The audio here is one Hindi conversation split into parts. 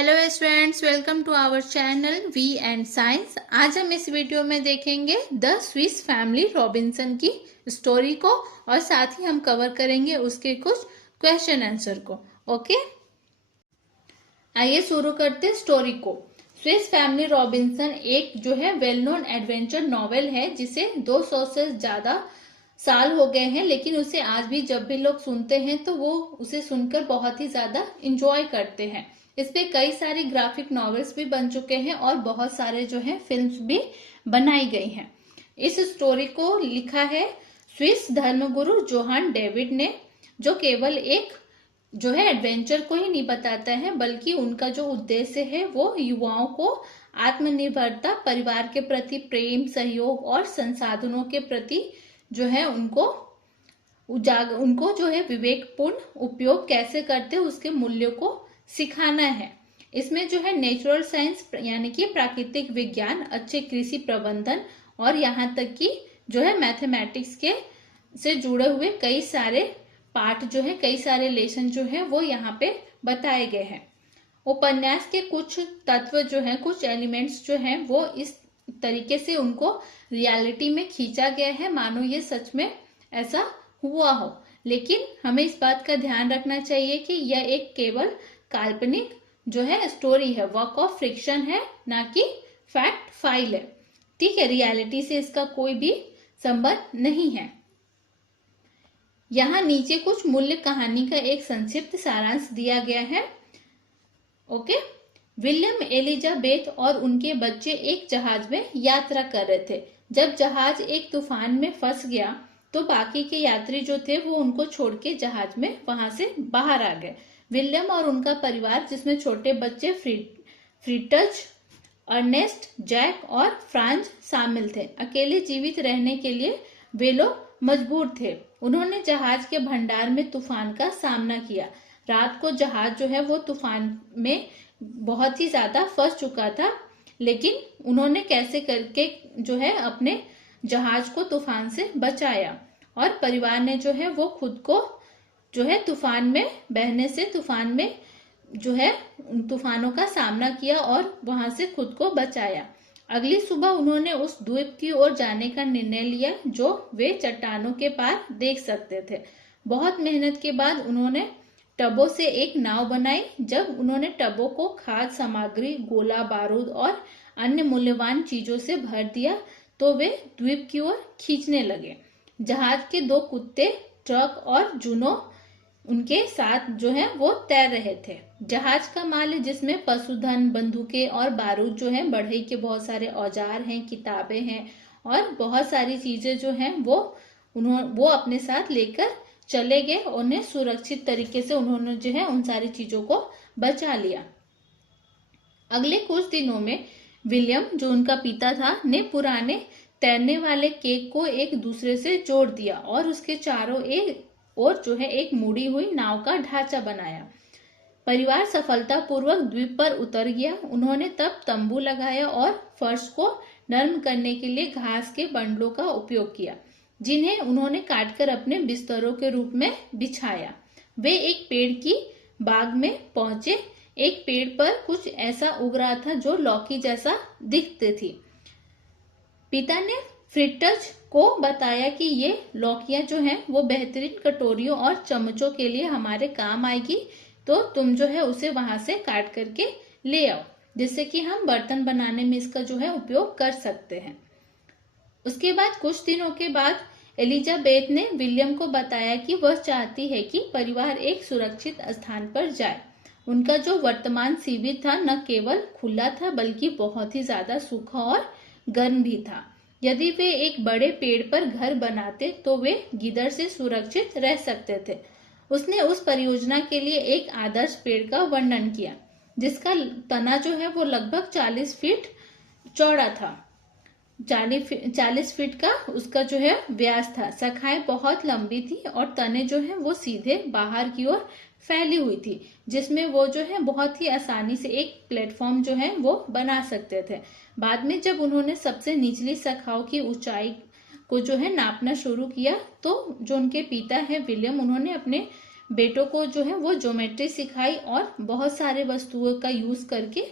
Hello students, welcome to our channel V and science. आज हम इस वीडियो में देखेंगे द स्विस फैमिली रॉबिन्सन की स्टोरी को और साथ ही हम कवर करेंगे उसके कुछ क्वेश्चन आंसर को। ओके, आइए शुरू करते हैं स्टोरी को। स्विस फैमिली रॉबिन्सन एक जो है वेल नोन एडवेंचर नॉवेल है जिसे 200 से ज्यादा साल हो गए हैं, लेकिन उसे आज भी जब भी लोग सुनते हैं तो वो उसे सुनकर बहुत ही ज्यादा इंजॉय करते हैं। इस पे कई सारी ग्राफिक नॉवेल्स भी बन चुके हैं और बहुत सारे जो है फिल्म्स भी बनाई गई हैं। इस स्टोरी को लिखा है स्विस धर्मगुरु जोहान डेविड ने, जो केवल एक जो है एडवेंचर को ही नहीं बताता है, बल्कि उनका जो उद्देश्य है वो युवाओं को आत्मनिर्भरता, परिवार के प्रति प्रेम, सहयोग और संसाधनों के प्रति जो है उनको जो है विवेकपूर्ण उपयोग कैसे करते हैं उसके मूल्यों को सिखाना है। इसमें जो है नेचुरल साइंस यानी कि प्राकृतिक विज्ञान, अच्छे कृषि प्रबंधन और यहाँ तक कि जो है मैथमेटिक्स के से जुड़े हुए कई सारे पार्ट जो है, कई सारे लेसन जो है वो यहाँ पे बताए गए हैं। उपन्यास के कुछ तत्व जो है, कुछ एलिमेंट्स जो हैं वो इस तरीके से उनको रियलिटी में खींचा गया है मानो ये सच में ऐसा हुआ हो। लेकिन हमें इस बात का ध्यान रखना चाहिए कि यह एक केवल काल्पनिक जो है स्टोरी है, वर्क ऑफ फ्रिक्शन है, ना कि फैक्ट फाइल है। ठीक है, रियलिटी से इसका कोई भी संबंध नहीं है। यहाँ नीचे कुछ मूल्य कहानी का एक संक्षिप्त सारांश दिया गया है। ओके, विलियम, एलिजाबेथ और उनके बच्चे एक जहाज में यात्रा कर रहे थे। जब जहाज एक तूफान में फंस गया तो बाकी के यात्री जो थे वो उनको छोड़ के जहाज में वहां से बाहर आ गए। विलियम और उनका परिवार, जिसमें छोटे बच्चे फ्रिट्ज, अर्नेस्ट, जैक और फ्रांज शामिल थे, अकेले जीवित रहने के लिए वे लोग मजबूर थे। उन्होंने जहाज के भंडार में तूफान का सामना किया। रात को जहाज जो है वो तूफान में बहुत ही ज्यादा फंस चुका था, लेकिन उन्होंने कैसे करके जो है अपने जहाज को तूफान से बचाया और परिवार ने जो है वो खुद को जो है तूफान में बहने से, तूफान में जो है तूफानों का सामना किया और वहां से खुद को बचाया। अगली सुबह उन्होंने उस द्वीप की ओर जाने का निर्णय लिया जो वे चट्टानों के पार देख सकते थे। बहुत मेहनत के बाद उन्होंने टबों से एक नाव बनाई। जब उन्होंने टबों को खाद्य सामग्री, गोला बारूद और अन्य मूल्यवान चीजों से भर दिया तो वे द्वीप की ओर खींचने लगे। जहाज के दो कुत्ते, ट्रक और जूनो उनके साथ जो है वो तैर रहे थे। जहाज का माल, जिसमें पशुधन, बंदूकें और बारूद जो है, बढ़ई के बहुत सारे औजार हैं, किताबें हैं और बहुत सारी चीजें जो हैं वो अपने साथ लेकर चले गए। उन्हें सुरक्षित तरीके से उन्होंने जो है उन सारी चीजों को बचा लिया। अगले कुछ दिनों में विलियम, जो उनका पिता था, ने पुराने तैरने वाले केक को एक दूसरे से जोड़ दिया और उसके चारों और जो है एक मुड़ी हुई नाव का ढांचा बनाया। परिवार सफलतापूर्वक द्वीप पर उतर गया। उन्होंने तब तंबू लगाया और फर्श को नरम करने के लिए घास के बंडलों का उपयोग किया, जिन्हें उन्होंने काटकर अपने बिस्तरों के रूप में बिछाया। वे एक पेड़ की बाग में पहुंचे। एक पेड़ पर कुछ ऐसा उग रहा था जो लौकी जैसा दिखते थी। पिता ने फ्रिट्ज को बताया कि ये लौकियां जो हैं वो बेहतरीन कटोरियों और चम्मचों के लिए हमारे काम आएगी, तो तुम जो है उसे वहां से काट करके ले आओ, जिससे कि हम बर्तन बनाने में इसका जो है उपयोग कर सकते हैं। उसके बाद कुछ दिनों के बाद एलिजाबेथ ने विलियम को बताया कि वह चाहती है कि परिवार एक सुरक्षित स्थान पर जाए। उनका जो वर्तमान शिविर था न केवल खुला था बल्कि बहुत ही ज्यादा सूखा और गर्म भी था। यदि वे एक बड़े पेड़ पर घर बनाते तो वे गीदड़ से सुरक्षित रह सकते थे। उसने उस परियोजना के लिए एक आदर्श पेड़ का वर्णन किया, जिसका तना जो है वो लगभग 40 फीट चौड़ा था। 40 फीट का उसका जो है व्यास था। शाखाएं बहुत लंबी थी और तने जो है वो सीधे बाहर की ओर फैली हुई थी, जिसमें वो जो है बहुत ही आसानी से एक प्लेटफॉर्म जो है वो बना सकते थे। बाद में जब उन्होंने सबसे निचली शाखाओं की ऊंचाई को जो है नापना शुरू किया तो जो उनके पिता है विलियम, उन्होंने अपने बेटों को जो है वो ज्योमेट्री सिखाई और बहुत सारे वस्तुओं का यूज करके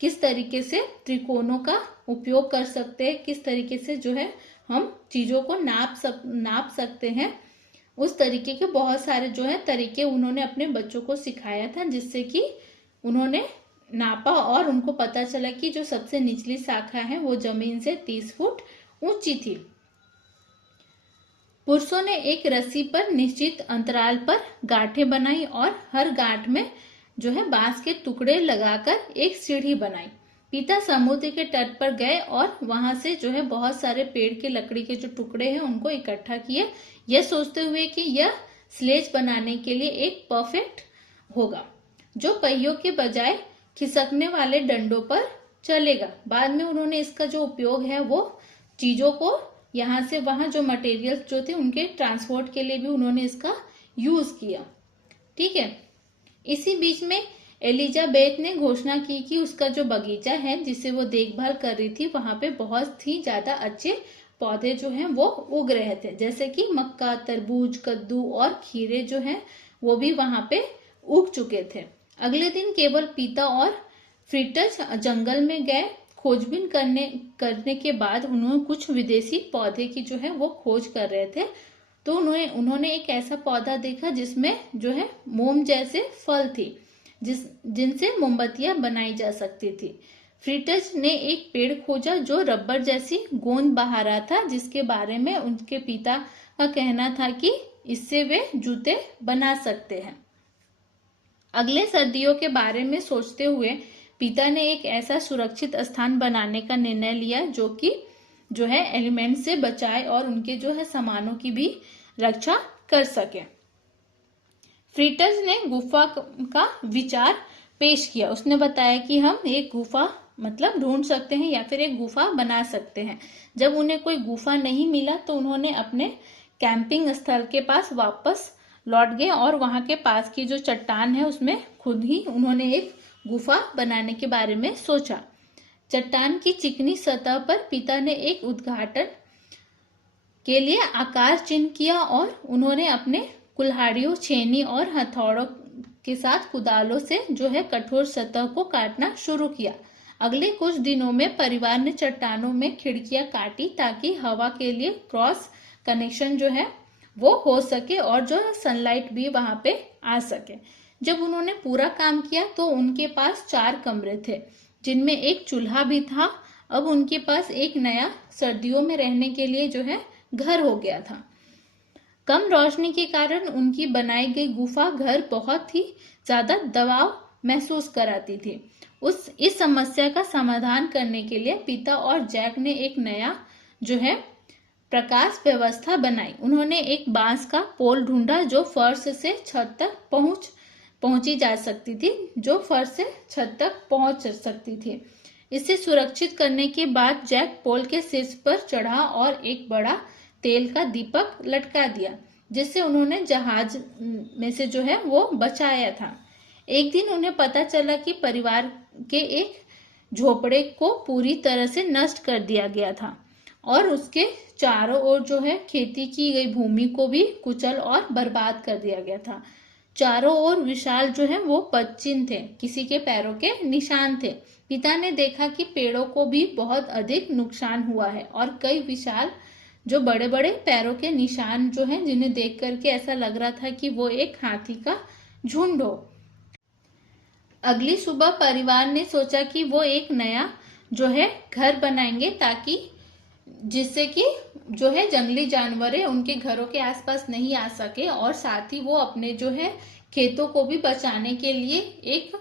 किस तरीके से त्रिकोणों का उपयोग कर सकते हैं, किस तरीके से जो है हम चीजों को नाप सकते हैं, उस तरीके के बहुत सारे जो है तरीके उन्होंने अपने बच्चों को सिखाया था, जिससे कि उन्होंने नापा और उनको पता चला कि जो सबसे निचली शाखा है वो जमीन से 30 फुट ऊंची थी। पुरुषों ने एक रस्सी पर निश्चित अंतराल पर गांठें बनाई और हर गांठ में जो है बांस के टुकड़े लगाकर एक सीढ़ी बनाई। पिता समुद्र के तट पर गए और वहां से जो है बहुत सारे पेड़ के लकड़ी के जो टुकड़े हैं उनको इकट्ठा किए, यह सोचते हुए कि यह स्लेज बनाने के लिए एक परफेक्ट होगा जो पहियों के बजाय खिसकने वाले डंडों पर चलेगा। बाद में उन्होंने इसका जो उपयोग है वो चीजों को यहाँ से वहां जो मटेरियल्स जो थे उनके ट्रांसपोर्ट के लिए भी उन्होंने इसका यूज किया। ठीक है, इसी बीच में एलिजाबेथ ने घोषणा की कि उसका जो बगीचा है जिसे वो देखभाल कर रही थी वहां पे बहुत ही ज्यादा अच्छे पौधे जो हैं वो उग रहे थे, जैसे कि मक्का, तरबूज, कद्दू और खीरे जो हैं वो भी वहां पे उग चुके थे। अगले दिन केवल पिता और फ्रिट्ज जंगल में गए। खोजबीन करने के बाद उन्होंने कुछ विदेशी पौधे की जो है वो खोज कर रहे थे, तो उन्होंने एक ऐसा पौधा देखा जिसमें जो है मोम जैसे फल थी जिनसे मोमबत्तियां बनाई जा सकती थी। फ्रिट्ज ने एक पेड़ खोजा जो रबर जैसी गोंद बहा रहा था, जिसके बारे में उनके पिता का कहना था कि इससे वे जूते बना सकते हैं। अगले सर्दियों के बारे में सोचते हुए पिता ने एक ऐसा सुरक्षित स्थान बनाने का निर्णय लिया जो कि जो है एलिमेंट से बचाए और उनके जो है सामानों की भी रक्षा कर सके। फ्रिट्ज ने गुफा का विचार पेश किया। उसने बताया कि हम एक गुफा मतलब ढूंढ सकते हैं या फिर एक गुफा बना सकते हैं। जब उन्हें कोई गुफा नहीं मिला तो उन्होंने अपने कैंपिंग स्थल के पास वापस लौट गए और वहां के पास की जो चट्टान है उसमें खुद ही उन्होंने एक गुफा बनाने के बारे में सोचा। चट्टान की चिकनी सतह पर पिता ने एक उद्घाटन के लिए आकार चिन्ह किया और उन्होंने अपने कुल्हाड़ियों, छेनी और हथौड़ों के साथ कुदालों से जो है कठोर सतह को काटना शुरू किया। अगले कुछ दिनों में परिवार ने चट्टानों में खिड़कियां काटी ताकि हवा के लिए क्रॉस कनेक्शन जो है वो हो सके और जो सनलाइट भी वहां पे आ सके। जब उन्होंने पूरा काम किया तो उनके पास 4 कमरे थे जिनमें एक चूल्हा भी था। अब उनके पास एक नया सर्दियों में रहने के लिए जो है घर हो गया था। कम रोशनी के कारण उनकी बनाई गई गुफा घर बहुत ही ज्यादा दबाव महसूस कराती थी। इस समस्या का समाधान करने के लिए पिता और जैक ने एक नया जो है प्रकाश व्यवस्था बनाई। उन्होंने एक बांस का पोल ढूंढा जो फर्श से छत तक पहुंची जा सकती थी, इसे सुरक्षित करने के बाद जैक पोल के शीर्ष पर चढ़ा और एक बड़ा तेल का दीपक लटका दिया, जिससे उन्होंने जहाज में से जो है वो बचाया था। एक दिन उन्हें पता चला कि परिवार के एक झोपड़े को पूरी तरह से नष्ट कर दिया गया था और उसके चारों ओर जो है खेती की गई भूमि को भी कुचल और बर्बाद कर दिया गया था। चारों ओर विशाल जो है वो पदचिन्ह थे, किसी के पैरों के निशान थे। पिता ने देखा कि पेड़ों को भी बहुत अधिक नुकसान हुआ है और कई विशाल जो बड़े बड़े पैरों के निशान जो हैं जिन्हें देख करके ऐसा लग रहा था कि वो एक हाथी का झुंड हो। अगली सुबह परिवार ने सोचा कि वो एक नया जो है घर बनाएंगे ताकि जिससे कि जो है जंगली जानवर है उनके घरों के आसपास नहीं आ सके और साथ ही वो अपने जो है खेतों को भी बचाने के लिए एक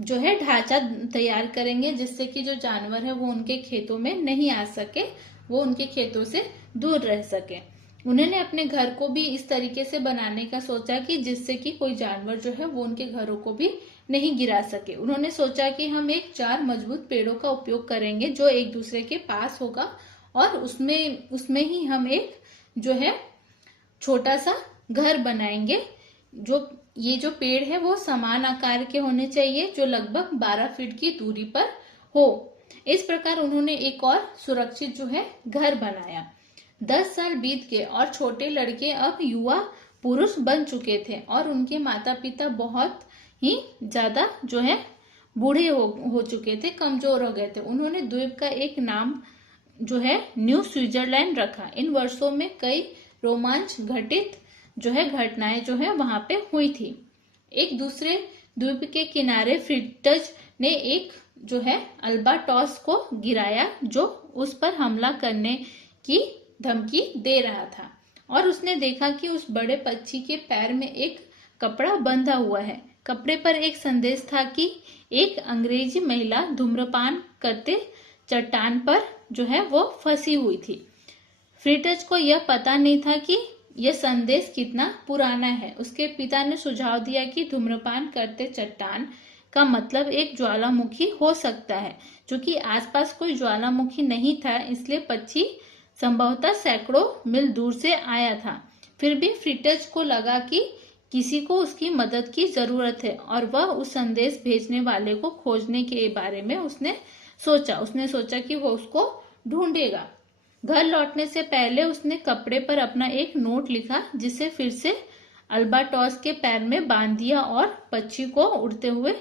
जो है ढांचा तैयार करेंगे जिससे कि जो जानवर है वो उनके खेतों में नहीं आ सके, वो उनके खेतों से दूर रह सके। उन्होंने अपने घर को भी इस तरीके से बनाने का सोचा कि जिससे कि कोई जानवर जो है वो उनके घरों को भी नहीं गिरा सके। उन्होंने सोचा कि हम एक 4 मजबूत पेड़ों का उपयोग करेंगे जो एक दूसरे के पास होगा और उसमें ही हम एक जो है छोटा सा घर बनाएंगे। ये जो पेड़ है वो समान आकार के होने चाहिए जो लगभग 12 फीट की दूरी पर हो। इस प्रकार उन्होंने एक और सुरक्षित जो है घर बनाया। 10 साल बीत गए और छोटे लड़के अब युवा पुरुष बन चुके थे और उनके माता पिता बहुत ही ज्यादा जो है बूढ़े हो चुके थे, कमजोर हो गए थे। उन्होंने द्वीप का एक नाम जो है न्यू स्विट्जरलैंड रखा। इन वर्षों में कई रोमांच घटित जो है घटनाएं जो है वहां पे हुई थी। एक दूसरे द्वीप के किनारे फ्रिटज ने एक जो है अल्बाटॉस को गिराया जो उस पर हमला करने की धमकी दे रहा था, और उसने देखा कि उस बड़े पक्षी के पैर में एक कपड़ा बंधा हुआ है। कपड़े पर एक संदेश था कि एक अंग्रेजी महिला धूम्रपान करते चट्टान पर जो है वो फंसी हुई थी। फ्रिटज को यह पता नहीं था कि यह संदेश कितना पुराना है। उसके पिता ने सुझाव दिया कि धूम्रपान करते चट्टान का मतलब एक ज्वालामुखी हो सकता है, क्योंकि आसपास कोई ज्वालामुखी नहीं था, इसलिए पक्षी संभवतः सैकड़ों मील दूर से आया था। फिर भी फ्रिटज को लगा कि किसी को उसकी मदद की जरूरत है और वह उस संदेश भेजने वाले को खोजने के बारे में उसने सोचा कि वो उसको ढूंढेगा। घर लौटने से पहले उसने कपड़े पर अपना एक नोट लिखा, जिसे फिर से अल्बाटॉस के पैर में बांध दिया और पक्षी को उड़ते हुए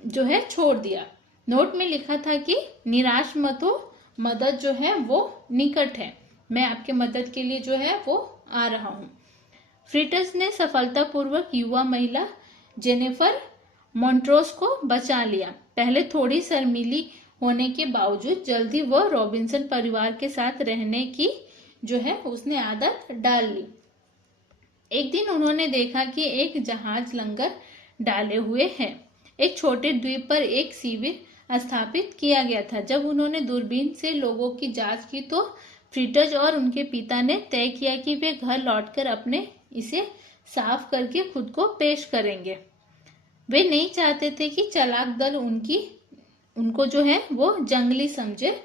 जो है छोड़ दिया। नोट में लिखा था कि निराश मत हो, मदद जो है वो निकट है, मैं आपके मदद के लिए जो है वो आ रहा हूँ। फ्रिटज ने सफलतापूर्वक युवा महिला जेनिफर मॉन्ट्रोस को बचा लिया। पहले थोड़ी शर्मीली होने के बावजूद जल्दी वह रॉबिन्सन परिवार के साथ रहने की जो है उसने आदत डाल ली। एक दिन उन्होंने देखा कि एक जहाज लंगर डाले हुए है। एक छोटे द्वीप पर एक शिविर स्थापित किया गया था। जब उन्होंने दूरबीन से लोगों की जांच की तो फ्रिटज और उनके पिता ने तय किया कि वे घर लौटकर अपने इसे साफ करके खुद को पेश करेंगे। वे नहीं चाहते थे कि चालाक दल उनको जो है वो जंगली समझे।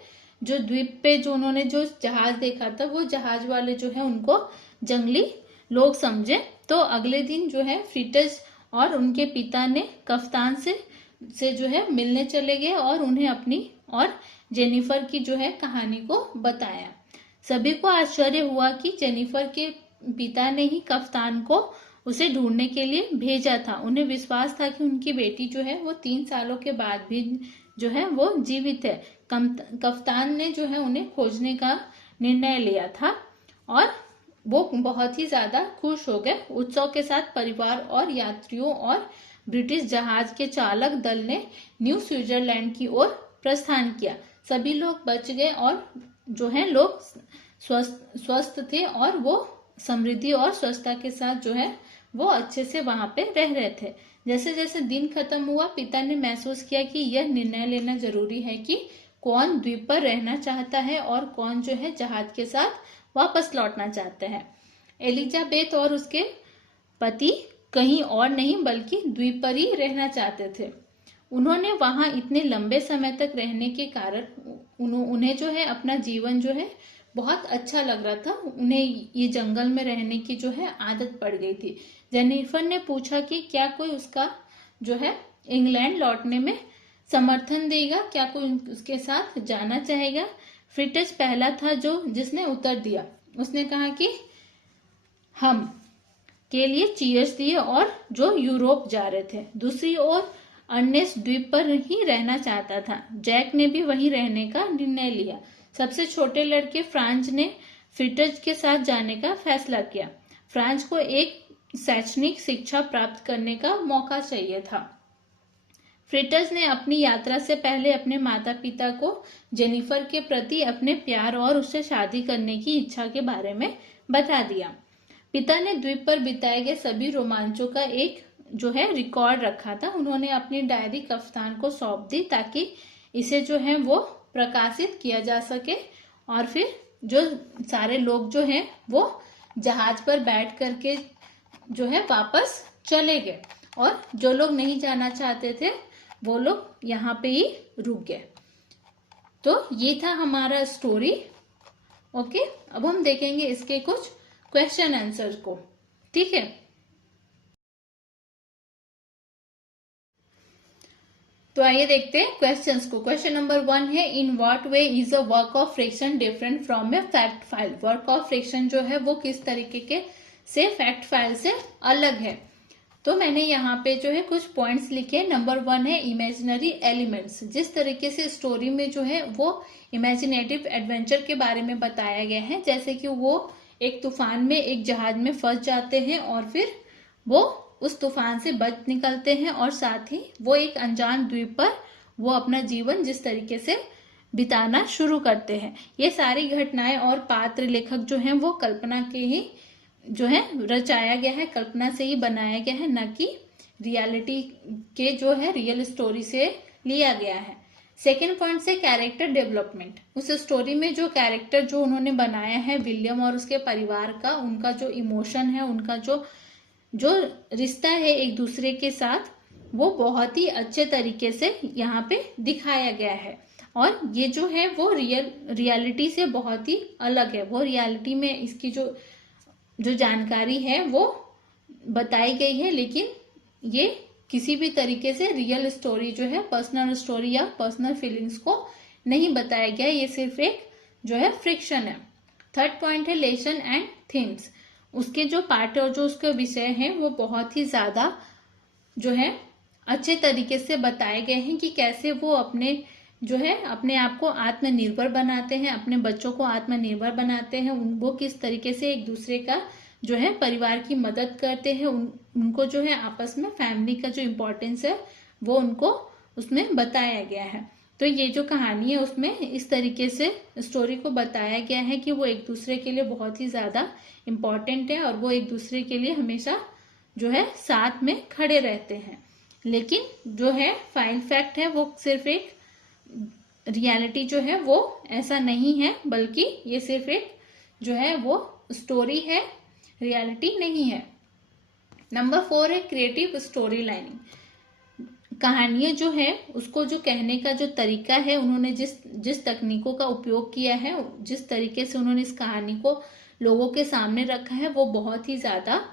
जो द्वीप पे जो उन्होंने जो जहाज देखा था वो जहाज वाले जो है उनको जंगली लोग समझे। तो अगले दिन जो है फ्रिटज और उनके पिता ने कप्तान से जो है मिलने चले गए और उन्हें अपनी और जेनिफर की जो है कहानी को बताया। सभी को आश्चर्य हुआ कि जेनिफर के पिता ने ही कप्तान को उसे ढूंढने के लिए भेजा था। उन्हें विश्वास था कि उनकी बेटी जो है वो 3 सालों के बाद भी जो है वो जीवित है। कप्तान ने जो है उन्हें खोजने का निर्णय लिया था और वो बहुत ही ज्यादा खुश हो गए। उत्सव के साथ परिवार और यात्रियों और ब्रिटिश जहाज के चालक दल ने न्यू स्विट्जरलैंड की ओर प्रस्थान किया। सभी लोग बच गए और जो है लोग स्वस्थ थे और वो समृद्धि और स्वच्छता के साथ जो है वो अच्छे से वहां पे रह रहे थे। जैसे जैसे दिन खत्म हुआ, पिता ने महसूस किया कि यह निर्णय लेना जरूरी है कि कौन द्वीप पर रहना चाहता है और कौन जो है जहाज के साथ वापस लौटना चाहता है। एलिजाबेथ और उसके पति कहीं और नहीं बल्कि द्वीप पर ही रहना चाहते थे। उन्होंने वहां इतने लंबे समय तक रहने के कारण उन्हें जो है अपना जीवन जो है बहुत अच्छा लग रहा था। उन्हें ये जंगल में रहने की जो है आदत पड़ गई थी। जेनिफर ने पूछा कि क्या कोई उसका जो है इंग्लैंड लौटने में समर्थन देगा, क्या कोई उसके साथ जाना चाहेगा। फ्रिटज पहला था जिसने उत्तर दिया। उसने कहा कि हम के लिए चीयर्स दिए और जो यूरोप जा रहे थे। दूसरी ओर अर्नेस्ट द्वीप पर ही रहना चाहता था। जैक ने भी वहीं रहने का निर्णय लिया। सबसे छोटे लड़के फ्रांज ने फ्रिटज के साथ जाने का फैसला किया। फ्रांज को एक शैक्षणिक शिक्षा प्राप्त करने का मौका चाहिए था। फ्रिटज ने अपनी यात्रा से पहले अपने माता पिता को जेनिफर के प्रति अपने प्यार और उससे शादी करने की इच्छा के बारे में बता दिया। पिता ने द्वीप पर बिताए गए सभी रोमांचों का एक जो है रिकॉर्ड रखा था। उन्होंने अपनी डायरी कप्तान को सौंप दी ताकि इसे जो है वो प्रकाशित किया जा सके। और फिर जो सारे लोग जो हैं वो जहाज पर बैठ करके जो है वापस चले गए और जो लोग नहीं जाना चाहते थे वो लोग यहाँ पे ही रुक गए। तो ये था हमारा स्टोरी। ओके, अब हम देखेंगे इसके कुछ क्वेश्चन आंसर को। ठीक है, तो आइए देखते हैं क्वेश्चंस को। क्वेश्चन नंबर 1 है, in what way is a work of friction different from a fact file. Work of friction जो है वो किस तरीके के से फैक्ट फाइल से अलग है। तो मैंने यहाँ पे जो है कुछ पॉइंट्स लिखे। नंबर 1 है इमेजिनरी एलिमेंट्स। जिस तरीके से स्टोरी में जो है वो इमेजिनेटिव एडवेंचर के बारे में बताया गया है, जैसे कि वो एक तूफान में एक जहाज में फंस जाते हैं और फिर वो उस तूफान से बच निकलते हैं और साथ ही वो एक अनजान द्वीप पर वो अपना जीवन जिस तरीके से बिताना शुरू करते हैं। ये सारी घटनाएं और पात्र लेखक जो हैं वो कल्पना के ही जो है रचाया गया है, कल्पना से ही बनाया गया है, न कि रियलिटी के जो है रियल स्टोरी से लिया गया है। सेकेंड पॉइंट से कैरेक्टर डेवलपमेंट। उस स्टोरी में जो कैरेक्टर जो उन्होंने बनाया है विलियम और उसके परिवार का, उनका जो इमोशन है, उनका जो रिश्ता है एक दूसरे के साथ, वो बहुत ही अच्छे तरीके से यहाँ पे दिखाया गया है। और ये जो है वो रियलिटी से बहुत ही अलग है। वो रियलिटी में इसकी जो जानकारी है वो बताई गई है, लेकिन ये किसी भी तरीके से रियल स्टोरी जो है, पर्सनल स्टोरी या पर्सनल फीलिंग्स को नहीं बताया गया। ये सिर्फ एक जो है फ्रिक्शन है। थर्ड पॉइंट है लेसन एंड थीम्स। उसके जो पार्ट और जो उसके विषय हैं वो बहुत ही ज्यादा जो है अच्छे तरीके से बताए गए हैं कि कैसे वो अपने जो है अपने आप को आत्मनिर्भर बनाते हैं, अपने बच्चों को आत्मनिर्भर बनाते हैं, वो किस तरीके से एक दूसरे का जो है परिवार की मदद करते हैं, उनको जो है आपस में फैमिली का जो इम्पोर्टेंस है वो उनको उसमें बताया गया है। तो ये जो कहानी है उसमें इस तरीके से स्टोरी को बताया गया है कि वो एक दूसरे के लिए बहुत ही ज्यादा इम्पोर्टेंट है और वो एक दूसरे के लिए हमेशा जो है साथ में खड़े रहते हैं। लेकिन जो है फाइल फैक्ट है वो सिर्फ एक रियलिटी जो है वो ऐसा नहीं है, बल्कि ये सिर्फ एक जो है वो स्टोरी है, रियलिटी नहीं है। नंबर 4 है क्रिएटिव स्टोरी लाइनिंग। कहानियां जो है उसको जो कहने का जो तरीका है, उन्होंने जिस तकनीकों का उपयोग किया है, जिस तरीके से उन्होंने इस कहानी को लोगों के सामने रखा है वो बहुत ही ज्यादा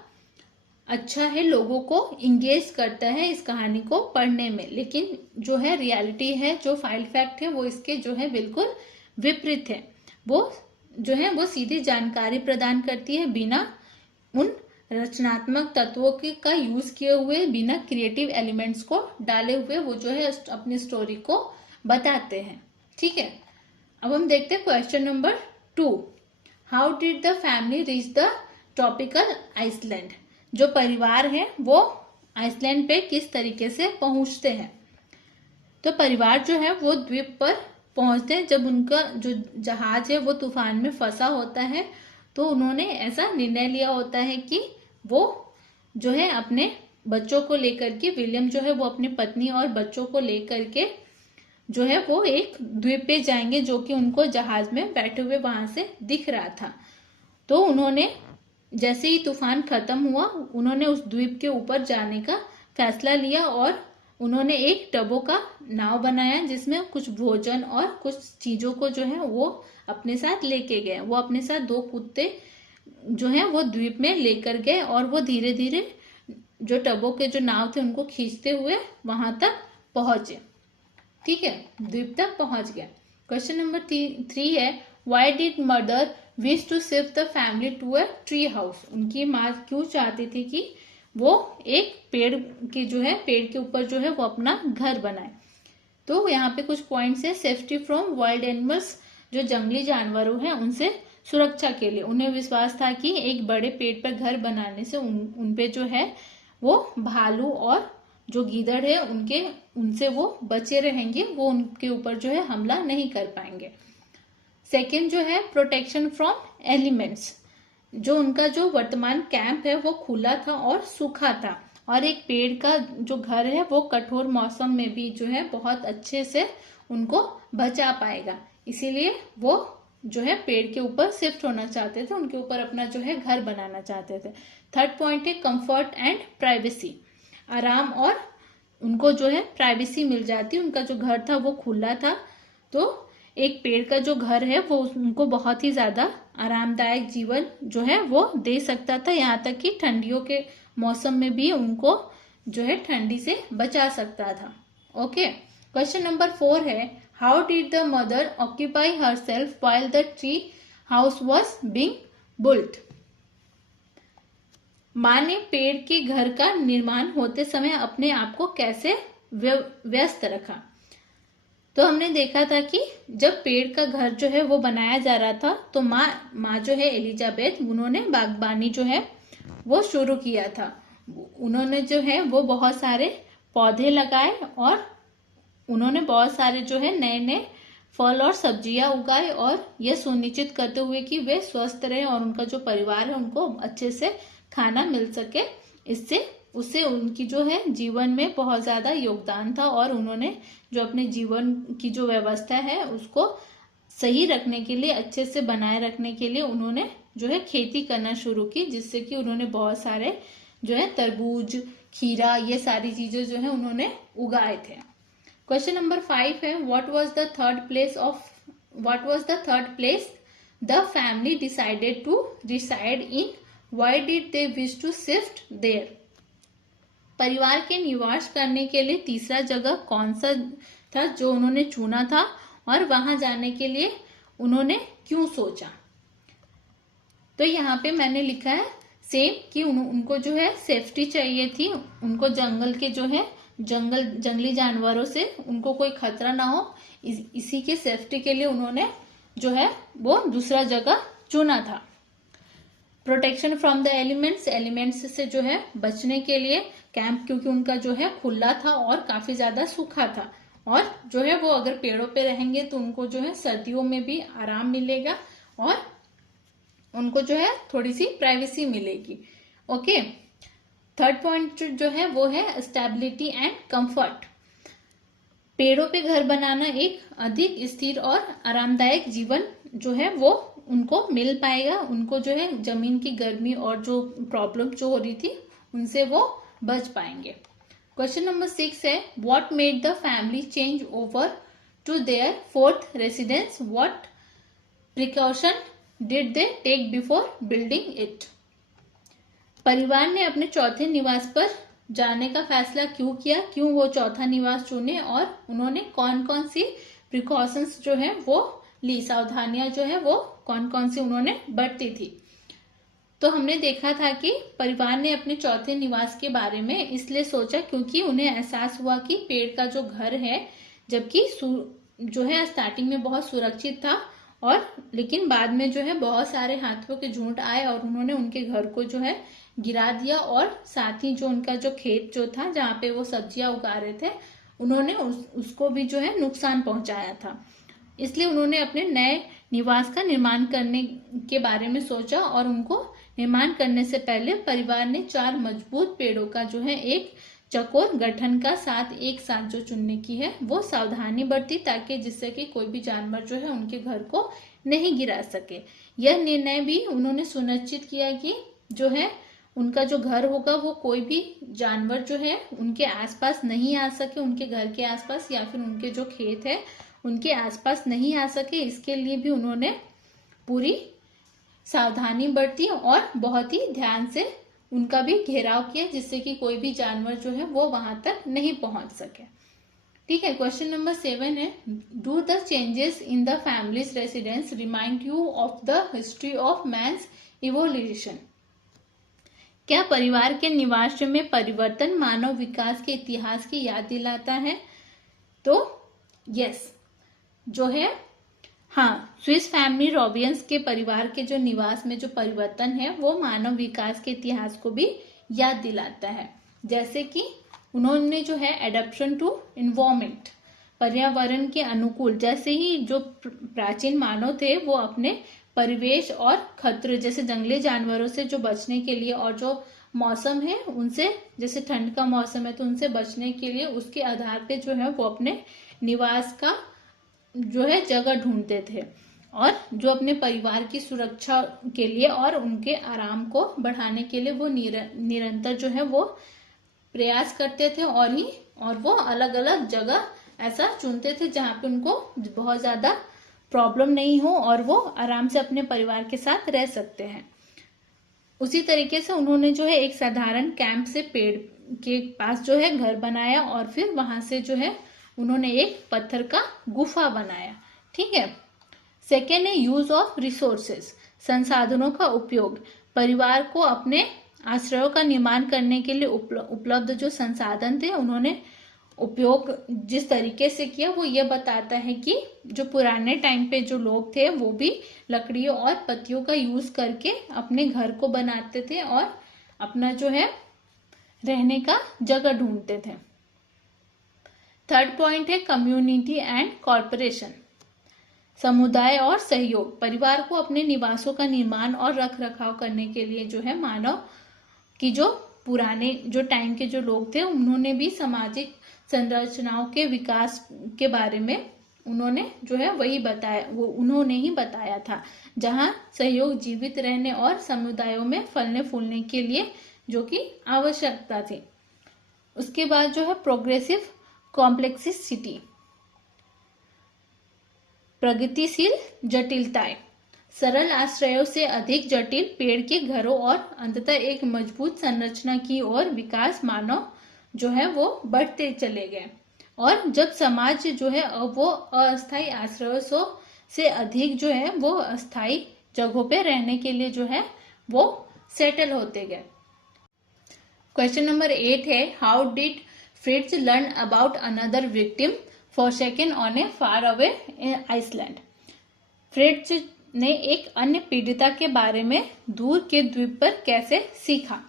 अच्छा है, लोगों को इंगेज करता है इस कहानी को पढ़ने में। लेकिन जो है रियलिटी है, जो फाइल फैक्ट है वो इसके जो है बिल्कुल विपरीत है। वो जो है वो सीधी जानकारी प्रदान करती है बिना उन रचनात्मक तत्वों का यूज किए हुए, बिना क्रिएटिव एलिमेंट्स को डाले हुए वो जो है अपनी स्टोरी को बताते हैं। ठीक है, अब हम देखते हैं question number 2। How did the family reach the tropical island. जो परिवार है वो आइसलैंड पे किस तरीके से पहुंचते हैं। तो परिवार जो है वो द्वीप पर पहुंचते हैं जब उनका जो जहाज है वो तूफान में फंसा होता है। तो उन्होंने ऐसा निर्णय लिया होता है कि वो जो है अपने बच्चों को लेकर के, विलियम जो है वो अपनी पत्नी और बच्चों को लेकर के जो है वो एक द्वीप पे जाएंगे, जो कि उनको जहाज में बैठे हुए वहां से दिख रहा था। तो उन्होंने जैसे ही तूफान खत्म हुआ, उन्होंने उस द्वीप के ऊपर जाने का फैसला लिया और उन्होंने एक टबो का नाव बनाया जिसमें कुछ भोजन और कुछ चीजों को जो है वो अपने साथ लेके गए। वो अपने साथ 2 कुत्ते जो है वो द्वीप में लेकर गए और वो धीरे धीरे जो टबो के जो नाव थे उनको खींचते हुए वहां तक पहुंचे। ठीक है, द्वीप तक पहुंच गया। क्वेश्चन नंबर 3 है why did mother wish to shift the family to a tree house. उनकी माँ क्यों चाहती थी कि वो एक पेड़ के ऊपर जो है वो अपना घर बनाए। तो यहाँ पे कुछ पॉइंट्स है। सेफ्टी फ्रॉम वाइल्ड एनिमल्स, जो जंगली जानवरों हैं उनसे सुरक्षा के लिए। उन्हें विश्वास था कि एक बड़े पेड़ पर घर बनाने से उनपे जो है वो भालू और जो गीदड़ है उनसे वो बचे रहेंगे, वो उनके ऊपर जो है हमला नहीं कर पाएंगे। सेकेंड जो है प्रोटेक्शन फ्रॉम एलिमेंट्स। जो उनका जो वर्तमान कैंप है वो खुला था और सूखा था, और एक पेड़ का जो घर है वो कठोर मौसम में भी जो है बहुत अच्छे से उनको बचा पाएगा। इसीलिए वो जो है पेड़ के ऊपर शिफ्ट होना चाहते थे, उनके ऊपर अपना जो है घर बनाना चाहते थे। थर्ड पॉइंट है कंफर्ट एंड प्राइवेसी। आराम और उनको जो है प्राइवेसी मिल जाती। उनका जो घर था वो खुला था, तो एक पेड़ का जो घर है वो उनको बहुत ही ज्यादा आरामदायक जीवन जो है वो दे सकता था। यहाँ तक कि ठंडियों के मौसम में भी उनको जो है ठंडी से बचा सकता था। ओके, क्वेश्चन नंबर 4 है how did the mother occupy herself while the tree house was being built. माँ ने पेड़ के घर का निर्माण होते समय अपने आप को कैसे व्यस्त रखा। तो हमने देखा था कि जब पेड़ का घर जो है वो बनाया जा रहा था तो माँ जो है एलिजाबेथ, उन्होंने बागबानी जो है वो शुरू किया था। उन्होंने जो है वो बहुत सारे पौधे लगाए और उन्होंने बहुत सारे जो है नए नए फल और सब्जियां उगाए, और यह सुनिश्चित करते हुए कि वे स्वस्थ रहे और उनका जो परिवार है उनको अच्छे से खाना मिल सके। उससे उनकी जो है जीवन में बहुत ज्यादा योगदान था, और उन्होंने जो अपने जीवन की जो व्यवस्था है उसको सही रखने के लिए, अच्छे से बनाए रखने के लिए उन्होंने जो है खेती करना शुरू की, जिससे कि उन्होंने बहुत सारे जो है तरबूज, खीरा, ये सारी चीजें जो है उन्होंने उगाए थे। क्वेश्चन नंबर 5 है, what was the third place the family decided to reside in, why did they wish to shift there. परिवार के निवास करने के लिए तीसरा जगह कौन सा था जो उन्होंने चुना था, और वहां जाने के लिए उन्होंने क्यों सोचा। तो यहाँ पे मैंने लिखा है सेम कि उनको जो है सेफ्टी चाहिए थी, उनको जंगल के जो है जंगली जानवरों से उनको कोई खतरा ना हो, इसी के सेफ्टी के लिए उन्होंने जो है वो दूसरा जगह चुना था। प्रोटेक्शन फ्रॉम द एलिमेंट्स से जो है बचने के लिए कैंप, क्योंकि उनका जो है खुला था और काफी ज्यादा सूखा था, और जो है वो अगर पेड़ों पे रहेंगे तो उनको जो है सर्दियों में भी आराम मिलेगा और उनको जो है थोड़ी सी प्राइवेसी मिलेगी। ओके, थर्ड पॉइंट जो है वो है स्टेबिलिटी एंड कंफर्ट। पेड़ों पे घर बनाना एक अधिक स्थिर और आरामदायक जीवन जो है वो उनको मिल पाएगा, उनको जो है जमीन की गर्मी और जो प्रॉब्लम जो हो रही थी उनसे वो बच पाएंगे। क्वेश्चन नंबर 6 है, what made the family change over to their fourth residence, what precaution did they take before building it. परिवार ने अपने चौथे निवास पर जाने का फैसला क्यों किया, क्यों वो चौथा निवास चुने, और उन्होंने कौन कौन सी प्रिकॉशंस जो है वो ली, सावधानियां जो है वो कौन कौन सी उन्होंने बरती थी। तो हमने देखा था कि परिवार ने अपने चौथे निवास के बारे में इसलिए सोचा क्योंकि उन्हें एहसास हुआ कि पेड़ का जो घर है, जबकि जो है स्टार्टिंग में बहुत सुरक्षित था, और लेकिन बाद में जो है बहुत सारे हाथियों के झुंड आए और उन्होंने उनके घर को जो है गिरा दिया, और साथ ही जो उनका जो खेत जो था जहाँ पे वो सब्जियां उगा रहे थे उन्होंने उसको भी जो है नुकसान पहुंचाया था। इसलिए उन्होंने अपने नए निवास का निर्माण करने के बारे में सोचा, और उनको निर्माण करने से पहले परिवार ने 4 मजबूत पेड़ों का जो है एक चकोर गठन का साथ एक साथ जो चुनने की है वो सावधानी बरती, ताकि जिससे कि कोई भी जानवर जो है उनके घर को नहीं गिरा सके। यह निर्णय भी उन्होंने सुनिश्चित किया कि जो है उनका जो घर होगा वो कोई भी जानवर जो है उनके आसपास नहीं आ सके, उनके घर के आसपास या फिर उनके जो खेत है उनके आसपास नहीं आ सके। इसके लिए भी उन्होंने पूरी सावधानी बरती और बहुत ही ध्यान से उनका भी घेराव किया, जिससे कि कोई भी जानवर जो है वो वहां तक नहीं पहुंच सके। ठीक है, क्वेश्चन नंबर 7 है, do the changes in the family's residence remind you of the history of man's evolution. क्या परिवार के निवास में परिवर्तन मानव विकास के इतिहास की याद दिलाता है? तो यस, जो है हाँ, स्विस फैमिली रॉबियंस के परिवार के जो निवास में जो परिवर्तन है वो मानव विकास के इतिहास को भी याद दिलाता है। जैसे कि उन्होंने जो है एडप्शन टू इन्वायरमेंट, पर्यावरण के अनुकूल, जैसे ही जो प्राचीन मानव थे वो अपने परिवेश और खतरे जैसे जंगली जानवरों से जो बचने के लिए, और जो मौसम है उनसे, जैसे ठंड का मौसम है तो उनसे बचने के लिए उसके आधार पे जो है वो अपने निवास का जो है जगह ढूंढते थे, और जो अपने परिवार की सुरक्षा के लिए और उनके आराम को बढ़ाने के लिए वो निरंतर जो है वो प्रयास करते थे, और वो अलग अलग जगह ऐसा चुनते थे जहाँ पे उनको बहुत ज्यादा प्रॉब्लम नहीं हो और वो आराम से अपने परिवार के साथ रह सकते हैं। उसी तरीके से उन्होंने जो है एक साधारण कैंप से पेड़ के पास जो है घर बनाया, और फिर वहां से जो है उन्होंने एक पत्थर का गुफा बनाया। ठीक है, सेकेंड है यूज ऑफ रिसोर्सेस, संसाधनों का उपयोग। परिवार को अपने आश्रयों का निर्माण करने के लिए उपलब्ध जो संसाधन थे उन्होंने उपयोग जिस तरीके से किया वो ये बताता है कि जो पुराने टाइम पे जो लोग थे वो भी लकड़ियों और पत्तियों का यूज करके अपने घर को बनाते थे और अपना जो है रहने का जगह ढूंढते थे। थर्ड पॉइंट है कम्युनिटी एंड कॉर्पोरेशन, समुदाय और सहयोग। परिवार को अपने निवासों का निर्माण और रख रखाव करने के लिए जो है मानव की जो पुराने जो टाइम के जो लोग थे उन्होंने भी सामाजिक संरचनाओं के विकास के बारे में उन्होंने जो है वही बताया, वो उन्होंने ही बताया था, जहां सहयोग जीवित रहने और समुदायों में फलने फूलने के लिए जो कि आवश्यकता थी। उसके बाद जो है प्रोग्रेसिव कॉम्प्लेक्सिसिटी, प्रगतिशील जटिलताएं। सरल आश्रयों से अधिक जटिल पेड़ के घरों और अंततः एक मजबूत संरचना की ओर विकास मानव जो है वो बढ़ते चले गए। और जब समाज जो है वो अस्थायी आश्रयों से अधिक जो है वो अस्थायी जगहों पे रहने के लिए जो है वो सेटल होते गए। क्वेश्चन नंबर 8 है how did Fritz learn about another victim forsaken on a far away island. Fritz ने एक अन्य पीड़िता के बारे में दूर के द्वीप पर कैसे सीखा।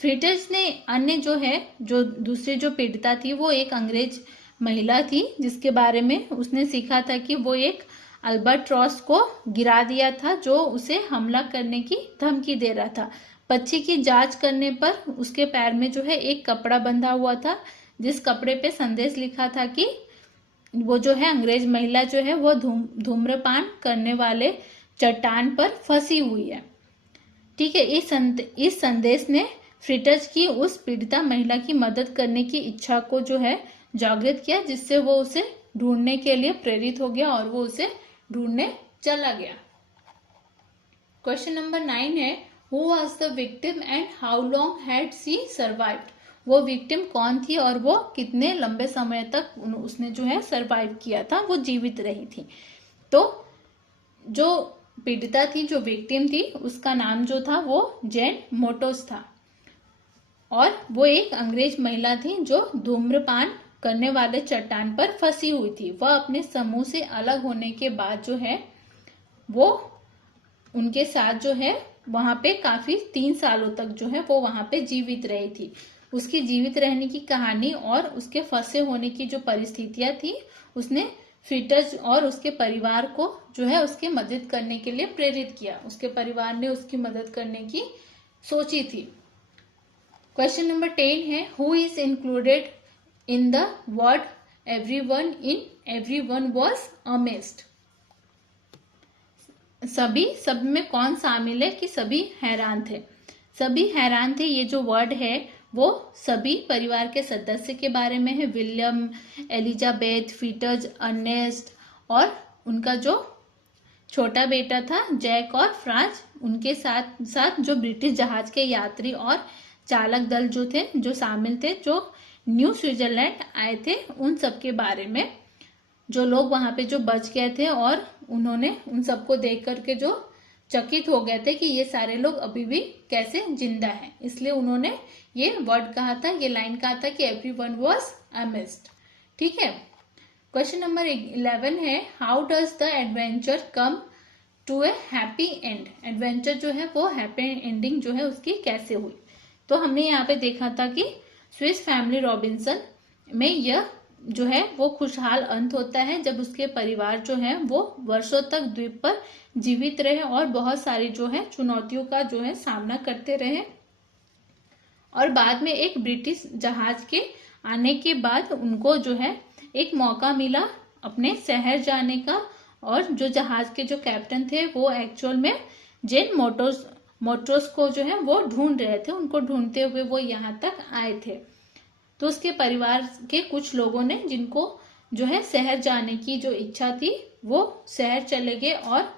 फ्रिट्ज ने अन्य जो दूसरी जो पीड़िता थी वो एक अंग्रेज महिला थी जिसके बारे में उसने सीखा था कि वो एक अल्बाट्रॉस को गिरा दिया था जो उसे हमला करने की धमकी दे रहा था। पक्षी की जांच करने पर उसके पैर में जो है एक कपड़ा बंधा हुआ था जिस कपड़े पे संदेश लिखा था कि वो जो है अंग्रेज महिला जो है वो धूम्रपान करने वाले चट्टान पर फंसी हुई है। ठीक है, इस संदेश ने फ्रिट्ज की उस पीड़िता महिला की मदद करने की इच्छा को जो है जागृत किया जिससे वो उसे ढूंढने के लिए प्रेरित हो गया और वो उसे ढूंढने चला गया। क्वेश्चन नंबर 9 है who was the victim and how long had she survived. वो विक्टिम कौन थी और वो कितने लंबे समय तक उसने जो है सर्वाइव किया था, वो जीवित रही थी। तो जो पीड़िता थी, जो विक्टिम थी, उसका नाम जो था वो जेन मोटोस था और वो एक अंग्रेज महिला थी जो धूम्रपान करने वाले चट्टान पर फंसी हुई थी। वह अपने समूह से अलग होने के बाद जो है वो उनके साथ जो है वहां पे काफी 3 सालों तक जो है वो वहां पे जीवित रही थी। उसकी जीवित रहने की कहानी और उसके फंसे होने की जो परिस्थितियां थी उसने फ्रिट्ज और उसके परिवार को जो है उसकी मदद करने के लिए प्रेरित किया। उसके परिवार ने उसकी मदद करने की सोची थी। क्वेश्चन नंबर 10 है who is included in the word everyone in everyone was amazed. सभी, सब में कौन शामिल है कि सभी हैरान थे। सभी हैरान थे ये जो वर्ड है वो सभी परिवार के सदस्य के बारे में है। विलियम, एलिजाबेथ, फ्रिट्ज, अर्नेस्ट और उनका जो छोटा बेटा था जैक और फ्रांस, उनके साथ साथ जो ब्रिटिश जहाज के यात्री और चालक दल जो थे, जो शामिल थे, जो न्यू स्विट्जरलैंड आए थे, उन सब के बारे में। जो लोग वहां पे जो बच गए थे और उन्होंने उन सबको देख करके जो चकित हो गए थे कि ये सारे लोग अभी भी कैसे जिंदा हैं, इसलिए उन्होंने ये वर्ड कहा था, ये लाइन कहा था कि एवरीवन वाज अमेज्ड। ठीक है। क्वेश्चन नंबर 11 है how does the adventure come to a happy end. Adventure जो है वो हैप्पी एंडिंग जो है उसकी कैसे हुई। तो हमने यहाँ पे देखा था कि स्विस फैमिली रॉबिन्सन में यह जो है वो खुशहाल अंत होता है जब उसके परिवार जो है वो वर्षों तक द्वीप पर जीवित रहे और बहुत सारी जो है चुनौतियों का जो है सामना करते रहे और बाद में एक ब्रिटिश जहाज के आने के बाद उनको जो है एक मौका मिला अपने शहर जाने का और जो जहाज के जो कैप्टन थे वो एक्चुअल में जेन मोटोस को जो है वो ढूंढ रहे थे। उनको ढूंढते हुए वो यहाँ तक आए थे। तो उसके परिवार के कुछ लोगों ने जिनको जो है शहर जाने की जो इच्छा थी वो शहर चले गए और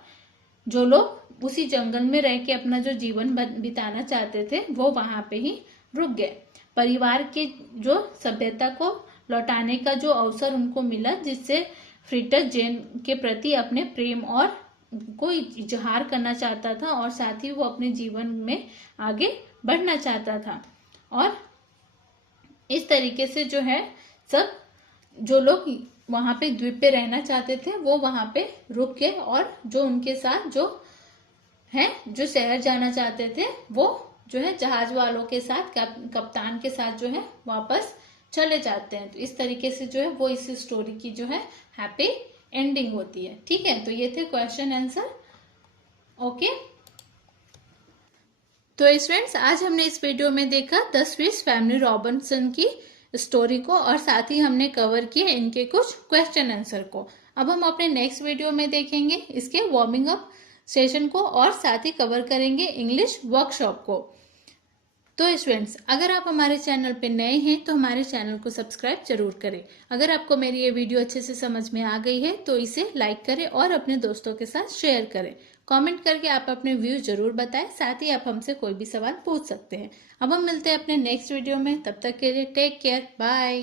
जो लोग उसी जंगल में रह के अपना जो जीवन बिताना चाहते थे वो वहां पे ही रुक गए। परिवार के जो सभ्यता को लौटाने का जो अवसर उनको मिला जिससे फ्रिट्ज जेन के प्रति अपने प्रेम और को इजहार करना चाहता था और साथ ही वो अपने जीवन में आगे बढ़ना चाहता था। और इस तरीके से जो है सब जो लोग वहां पे द्वीप पे रहना चाहते थे वो वहां पे रुक के, और जो उनके साथ जो है जो शहर जाना चाहते थे वो जो है जहाज वालों के साथ कप्तान के साथ जो है वापस चले जाते हैं। तो इस तरीके से जो है वो इस स्टोरी की जो है हैप्पी एंडिंग होती है। ठीक है, तो ये थे क्वेश्चन आंसर। ओके, तो स्टूडेंट्स आज हमने इस वीडियो में देखा द स्विस फैमिली रॉबिन्सन की स्टोरी को, और साथ ही हमने कवर किए इनके कुछ क्वेश्चन आंसर को। अब हम अपने नेक्स्ट वीडियो में देखेंगे इसके वार्मिंग अप सेशन को, और साथ ही कवर करेंगे इंग्लिश वर्कशॉप को। तो स्टूडेंट्स अगर आप हमारे चैनल पे नए हैं तो हमारे चैनल को सब्सक्राइब जरूर करें। अगर आपको मेरी ये वीडियो अच्छे से समझ में आ गई है तो इसे लाइक करें और अपने दोस्तों के साथ शेयर करें। कमेंट करके आप अपने व्यूज जरूर बताएं, साथ ही आप हमसे कोई भी सवाल पूछ सकते हैं। अब हम मिलते हैं अपने नेक्स्ट वीडियो में, तब तक के लिए टेक केयर, बाय।